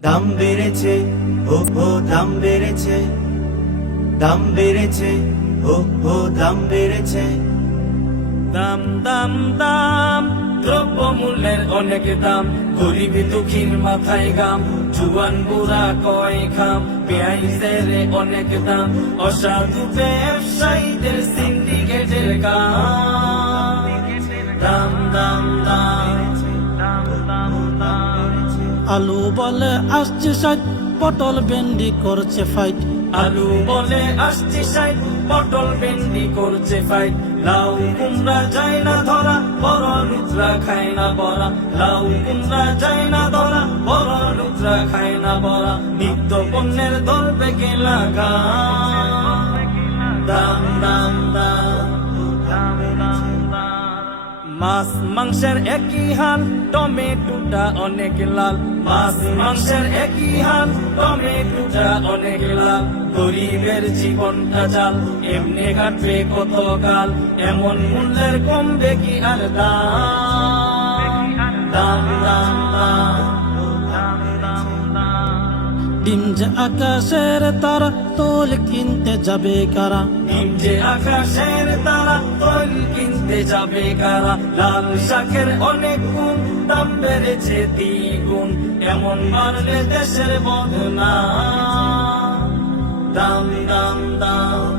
দাম বেড়েছে, ও ও দাম বেড়েছে, দাম বেড়েছে, ও ও দাম বেড়েছে। দাম দাম দাম, দ্রব্যমূল্যের অনেক দাম, গরিব দুঃখীর মাথায় গাম, জুয়ান বুড়া কয় খাম, পেঁয়াজের অনেক দাম, অসাধু ব্যবসায়ীদের সিন্ডিকেটের কাম। দাম দাম দাম, আলু বলে আসছে 60, পটল ভেন্ডি করছে ফাইট। আলু বলে আসছে 60, পটল ভেন্ডি করছে ফাইট। লাউ কুমড়া যায় না ধরা, বড় লুকরা খায় না বড়া। লাউ কুমড়া যায় না ধরা, বড় লুকরা খায় না বড়া। নিত্য পণ্যের দর বেগে লাগা। দাম দাম দাম, মাছ মাংসের একই হাল, টমেটোটা অনেক লাল। মাছ মাংসের একই হাল, টমেটোটা অনেক লাল। গরিবের জীবনটা জাল, এমনি কাটবে কত কাল। এমন মূল্যের কমবে কি আর দাম। দাম দাম দাম, ডিম যে আকাশের তারা, তোল কিনতে যাবে কারা? ডিম যে আকাশের তারা, তৈল কিনতে যাবে কারা? লাল শাকের অনেক গুণ, দাম বেড়েছে দ্বিগুণ। এমন বাড়লে দেশের বদনাম। দাম দাম দাম,